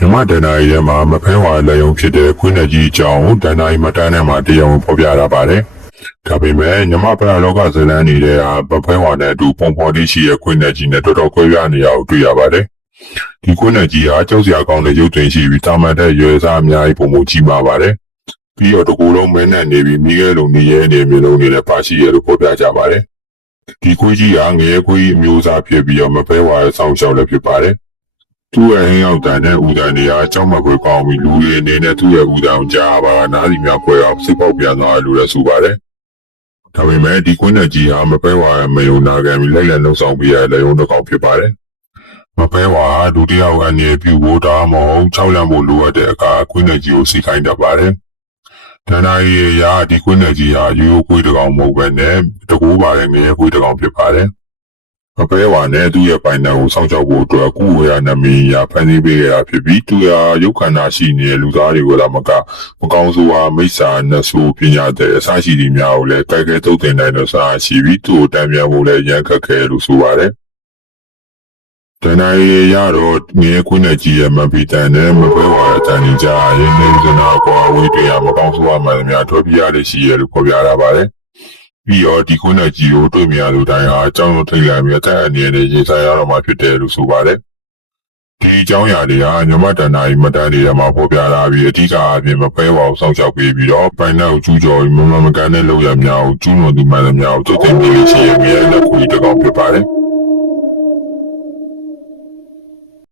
မြမဒန်နာရီထဲမှာမဖဲဝါလက်ယုံဖြစ်တဲ့ခွင်းနယ်ကြီးအကြောင်းဒန်နာရီမတန်းထဲမှာတရားဝင်ဖော်ပြတာပါတယ်။ဒါပေမဲ့ညမပရာလောကဇလန်းနေတဲ့ဟာမဖဲဝါနဲ့အတူပုံဖော်လေးရှိတဲ့ခွင်းနယ်ကြီးနဲ့တော်တော်ကွဲပြားနေရအောင်တွေ့ရပါတယ်။ဒီခွင်းနယ်ကြီးဟာကြောက်စရာကောင်းတဲ့ရုပ်သွင်းရှိပြီးတာမန်တဲ့ရွယ်စားအများကြီးပုံမှုကြီးမာပါတယ်။ပြီးတော့တကူလုံးမဲနဲ့နေပြီးမိခဲလုံးနေရဲနေမျိုးလုံးနေလည်းပါရှိရလို့ဖော်ပြကြပါတယ်။ဒီခွေးကြီးကငရဲခွေးအမျိုးအစားဖြစ်ပြီးတော့မဖဲဝါရဲ့ဆောင်းရှောက်လည်းဖြစ်ပါတယ်။ သူ့ရဲ့ဟင်းရောက်တန်တဲ့ဦးတန်တွေဟာကြောက်မက်ခွေကောင်းပြီးလူတွေအနေနဲ့သူ့ရဲ့ဦးတန်ကိုကြားပါကနားစီများခွဲအောင်စိတ်ပေါက်ပြန်သွားတယ်လို့လည်းဆိုပါတယ်။ဒါပေမဲ့ဒီကွန်းတဲ့ကြီးဟာမပဲဝါရဲ့မယုံနာခံပြီးလိုက်လံလှုပ်ဆောင်ပြီးရတဲ့ရုံတစ်ကောင်ဖြစ်ပါတယ်။မပဲဝါဟာဒုတိယအနေပြုဖို့ဒါမှမဟုတ်၆လံဖို့လိုအပ်တဲ့အခါကွန်းတဲ့ကြီးကိုစီခိုင်းတတ်ပါတယ်။တန်တိုင်းရဲ့ရာဒီကွန်းတဲ့ကြီးဟာရိုးရိုးခွေးတစ်ကောင်မဟုတ်ဘဲနဲ့တကူပါတဲ့ငရဲခွေးတစ်ကောင်ဖြစ်ပါတယ်။ မပဲဝါနဲ့သူ့ရဲ့ပိုင်တံကိုစောင့်ကြောက်ဖို့အတွက်ကုဝေရနမီယာဖန်ဆီးပေးရတာဖြစ်ပြီးသူဟာရုပ်ခန္ဓာရှိနေတဲ့လူသားတွေကိုသာမကမကောင်းဆိုးဟာမိစ္ဆာနတ်ဆိုးပညာတဲ့အစရှိသည့်များကိုလည်းတိုက်ခဲတုတ်တင်နိုင်တော့စားရှိပြီးသူ့ကိုတံပြန်ဖို့လည်းရန်ခက်ခဲလို့ဆိုပါတယ်။တနင်္လာရတော့ငရဲခွင်းနဲ့ကြီးရဲ့မပီတန်နဲ့မပဲဝါရဲ့တန်ကြီးကြရင်းနေစနာကွာဝေးတွေ့ရမကောင်းဆိုးမှန်များထွက်ပြရတဲ့ရှိရလို့ဖော်ပြတာပါတယ်။ ပြီးတော့ဒီခုနဲ့ကြီးကိုတွေ့မြင်ရလို့တိုင်းဟာအကြောင်းလုံးထိတ်လန့်ပြီးအသက်အန္တရာယ်နဲ့ရင်ဆိုင်ရတော့မှဖြစ်တယ်လို့ဆိုပါတယ်။ဒီအကြောင်းအရာတွေဟာညမတန်နာရီမတန်းတွေထဲမှာပေါ်ပြလာပြီးအထူးအပြင်မပဲဝအောင်စောင့်ရှောက်ပေးပြီးတော့ပိုင်နောက်ကျူးကျော်ပြီးမမမကန်တဲ့လောက်ရများကိုကျူးလွန်သူမှန်သမျှကိုတုတ်တင်ပြီးရှိရမြဲတဲ့ခွေးတစ်ကောင်ဖြစ်ပါတယ်။